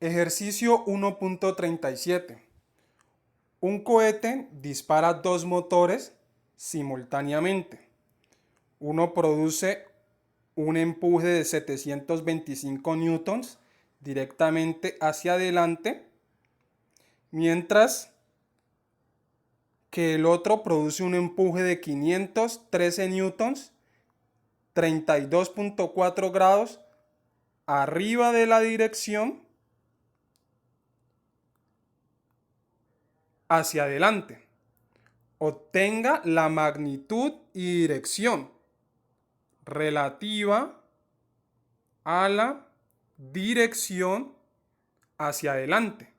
Ejercicio 1.37. Un cohete dispara dos motores simultáneamente. Uno produce un empuje de 725 newtons directamente hacia adelante, mientras que el otro produce un empuje de 513 newtons, 32.4 grados arriba de la dirección hacia adelante. Obtenga la magnitud y dirección relativa a la dirección hacia adelante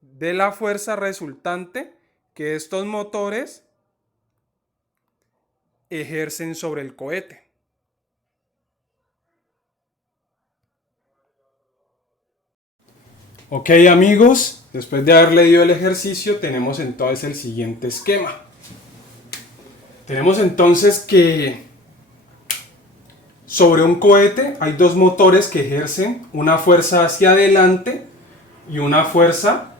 de la fuerza resultante que estos motores ejercen sobre el cohete. Ok, amigos, después de haber leído el ejercicio tenemos entonces el siguiente esquema. Tenemos entonces que sobre un cohete hay dos motores que ejercen una fuerza hacia adelante y una fuerza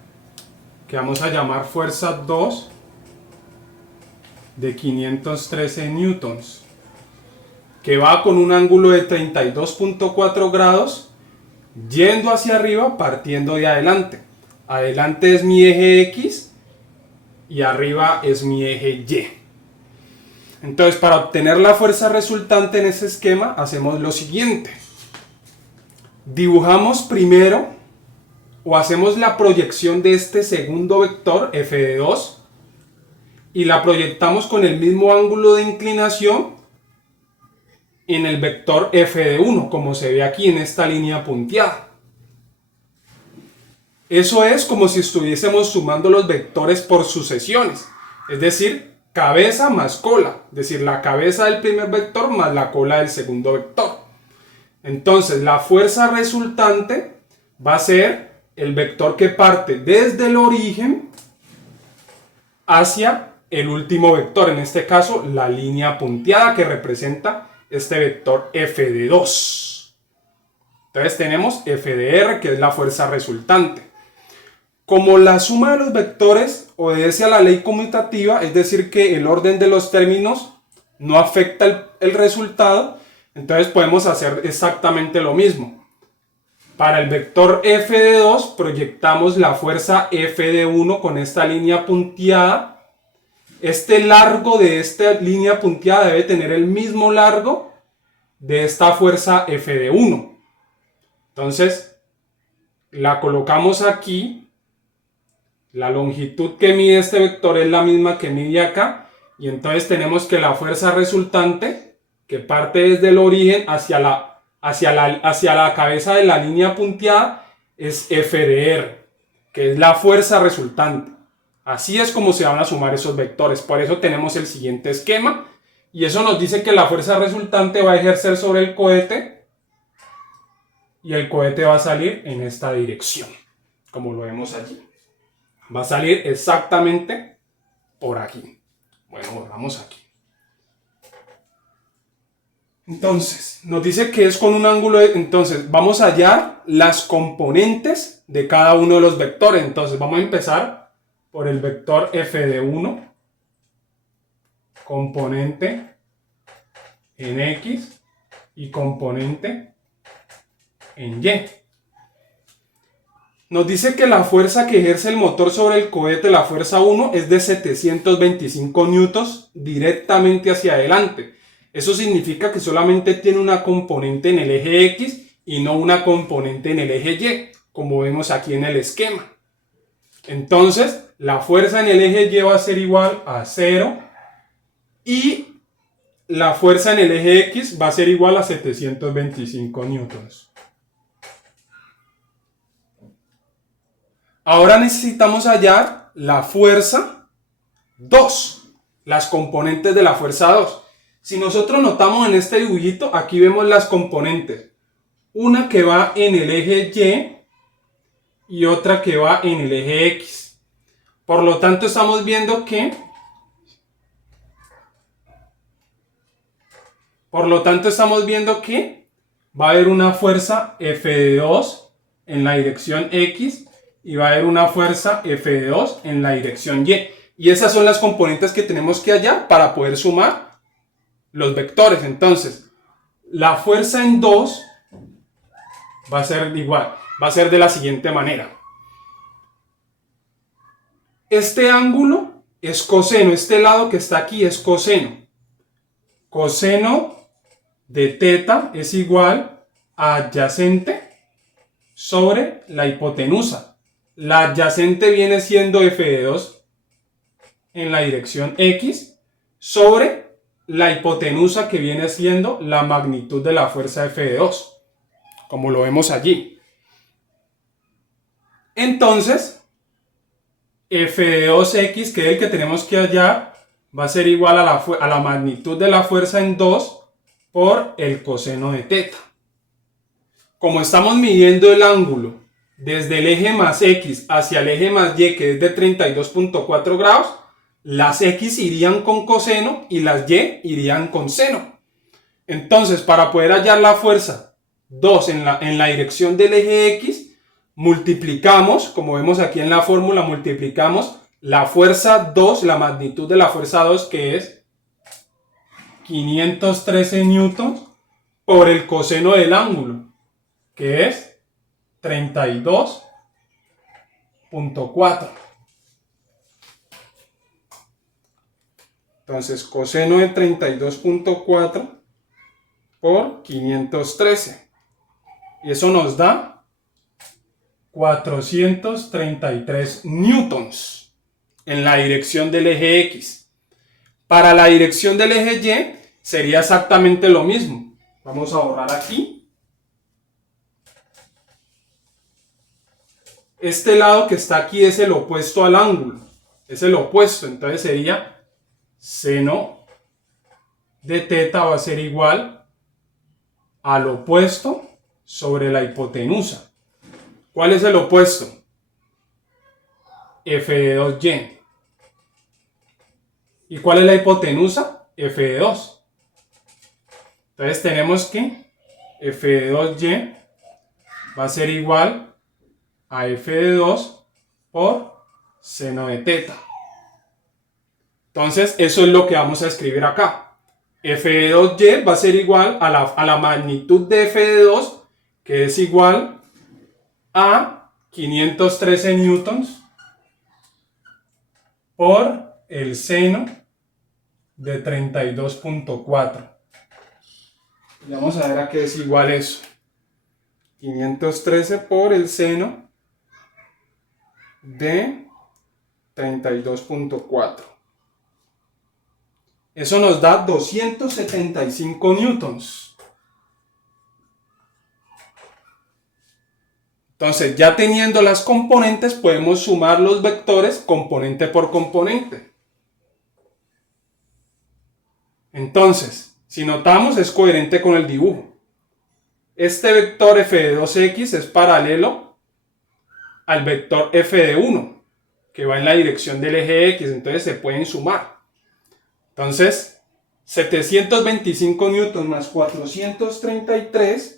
que vamos a llamar fuerza 2 de 513 newtons, que va con un ángulo de 32.4 grados yendo hacia arriba partiendo de adelante. Adelante es mi eje X y arriba es mi eje Y. Entonces, para obtener la fuerza resultante en ese esquema hacemos lo siguiente. Dibujamos primero o hacemos la proyección de este segundo vector f de 2 y la proyectamos con el mismo ángulo de inclinación en el vector f de 1, como se ve aquí en esta línea punteada. Eso es como si estuviésemos sumando los vectores por sucesiones, es decir, cabeza más cola, es decir, la cabeza del primer vector más la cola del segundo vector. Entonces, la fuerza resultante va a ser el vector que parte desde el origen hacia el último vector, en este caso la línea punteada que representa este vector f de 2. Entonces tenemos f de r, que es la fuerza resultante. Como la suma de los vectores obedece a la ley conmutativa, es decir, que el orden de los términos no afecta el resultado, entonces podemos hacer exactamente lo mismo. Para el vector f de 2 proyectamos la fuerza f de 1 con esta línea punteada. Este largo de esta línea punteada debe tener el mismo largo de esta fuerza f de 1. Entonces, la colocamos aquí. La longitud que mide este vector es la misma que mide acá. Y entonces tenemos que la fuerza resultante, que parte desde el origen hacia la cabeza de la línea punteada, es f de r, que es la fuerza resultante. Así es como se van a sumar esos vectores. Por eso tenemos el siguiente esquema. Y eso nos dice que la fuerza resultante va a ejercer sobre el cohete. Y el cohete va a salir en esta dirección, como lo vemos allí. Va a salir exactamente por aquí. Bueno, volvamos aquí. Entonces, nos dice que es con un ángulo de... Entonces, vamos a hallar las componentes de cada uno de los vectores. Entonces, vamos a empezar por el vector f de 1, componente en X y componente en Y. Nos dice que la fuerza que ejerce el motor sobre el cohete, la fuerza 1, es de 725 newtons directamente hacia adelante. Eso significa que solamente tiene una componente en el eje X y no una componente en el eje Y, como vemos aquí en el esquema. Entonces, la fuerza en el eje Y va a ser igual a 0 y la fuerza en el eje X va a ser igual a 725 newtons. Ahora necesitamos hallar la fuerza 2, las componentes de la fuerza 2. Si nosotros notamos en este dibujito, aquí vemos las componentes. Una que va en el eje Y y otra que va en el eje X. Por lo tanto, estamos viendo que va a haber una fuerza F de 2 en la dirección X y va a haber una fuerza F de 2 en la dirección Y. Y esas son las componentes que tenemos que hallar para poder sumar los vectores. Entonces, la fuerza en 2 va a ser igual, va a ser de la siguiente manera. Este ángulo es coseno, este lado que está aquí es coseno. Coseno de teta es igual a adyacente sobre la hipotenusa. La adyacente viene siendo F de 2 en la dirección X sobre la hipotenusa que viene siendo la magnitud de la fuerza F de 2, como lo vemos allí. Entonces, F de 2x, que es el que tenemos que hallar, va a ser igual a la magnitud de la fuerza en 2 por el coseno de teta. Como estamos midiendo el ángulo desde el eje más x hacia el eje más y, que es de 32.4 grados, las x irían con coseno y las y irían con seno. Entonces, para poder hallar la fuerza 2 en la dirección del eje x, multiplicamos, como vemos aquí en la fórmula, multiplicamos la fuerza 2, la magnitud de la fuerza 2, que es 513 newtons, por el coseno del ángulo, que es 32.4. Entonces, coseno de 32.4 por 513. Y eso nos da 433 newtons en la dirección del eje X. Para la dirección del eje Y sería exactamente lo mismo. Vamos a borrar aquí. Este lado que está aquí es el opuesto al ángulo. Es el opuesto. Entonces sería seno de teta va a ser igual al opuesto sobre la hipotenusa. ¿Cuál es el opuesto? F de 2y. ¿Y cuál es la hipotenusa? F de 2. Entonces tenemos que F de 2y va a ser igual a F de 2 por seno de teta. Entonces eso es lo que vamos a escribir acá. F de 2y va a ser igual a la magnitud de F de 2, que es igual a 513 newtons por el seno de 32.4. Vamos a ver a qué es igual eso. 513 por el seno de 32.4. Eso nos da 275 newtons. Entonces, ya teniendo las componentes, podemos sumar los vectores componente por componente. Entonces, si notamos, es coherente con el dibujo. Este vector f de 2x es paralelo al vector f de 1, que va en la dirección del eje x, entonces se pueden sumar. Entonces, 725 newtons más 433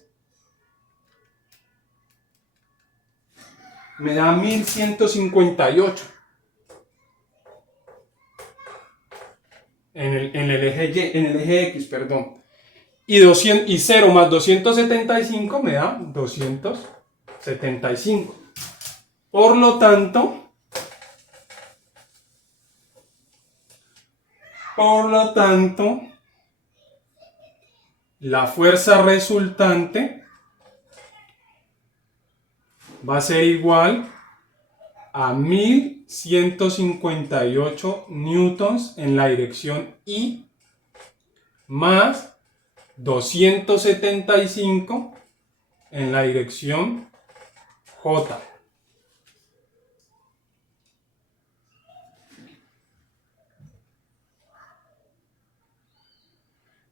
me da 1158 en el eje X, perdón. Y 0 más 275 me da 275. Por lo tanto, la fuerza resultante va a ser igual a 1158 newtons en la dirección Y más 275 en la dirección J.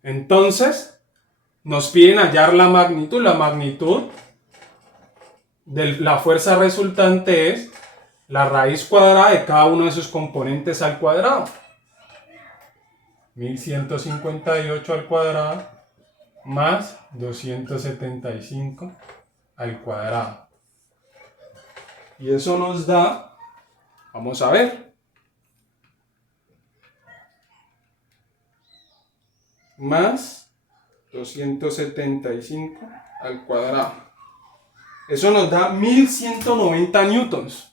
Entonces, nos piden hallar la magnitud. La magnitud de la fuerza resultante es la raíz cuadrada de cada uno de sus componentes al cuadrado. 1158 al cuadrado más 275 al cuadrado. Y eso nos da, vamos a ver, más 275 al cuadrado. Eso nos da 1190 newtons.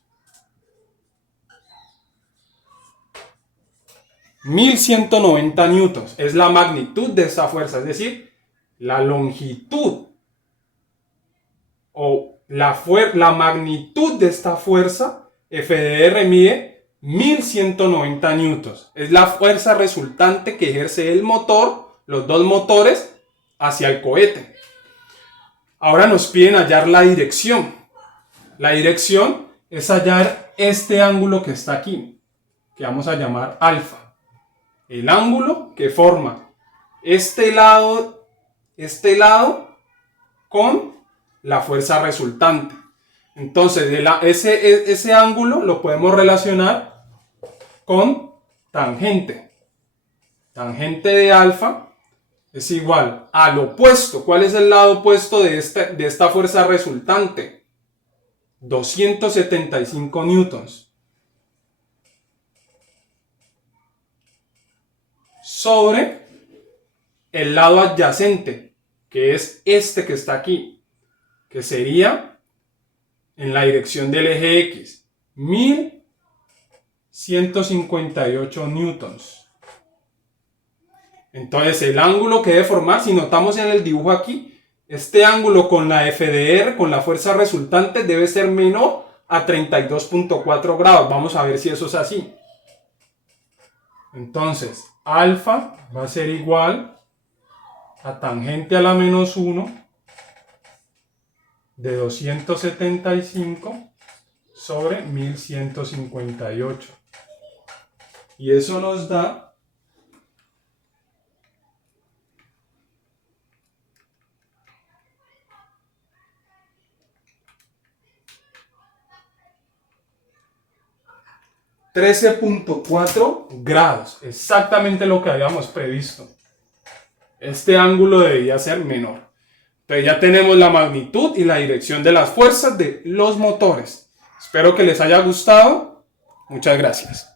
1190 newtons es la magnitud de esta fuerza, es decir, la longitud o la magnitud de esta fuerza FDR mide 1190 newtons. Es la fuerza resultante que ejerce el motor, los dos motores, hacia el cohete. Ahora nos piden hallar la dirección. La dirección es hallar este ángulo que está aquí, que vamos a llamar alfa. El ángulo que forma este lado con la fuerza resultante. Entonces, ese ángulo lo podemos relacionar con tangente. Tangente de alfa es igual al opuesto. ¿Cuál es el lado opuesto de esta fuerza resultante? 275 newtons. Sobre el lado adyacente, que es este que está aquí, que sería en la dirección del eje X, 1158 newtons. Entonces el ángulo que debe formar, si notamos en el dibujo aquí, este ángulo con la FDR, con la fuerza resultante, debe ser menor a 32.4 grados. Vamos a ver si eso es así. Entonces, alfa va a ser igual a tangente a la menos 1 de 275 sobre 1158. Y eso nos da 13.4 grados, exactamente lo que habíamos previsto. Este ángulo debía ser menor. Entonces ya tenemos la magnitud y la dirección de las fuerzas de los motores. Espero que les haya gustado. Muchas gracias.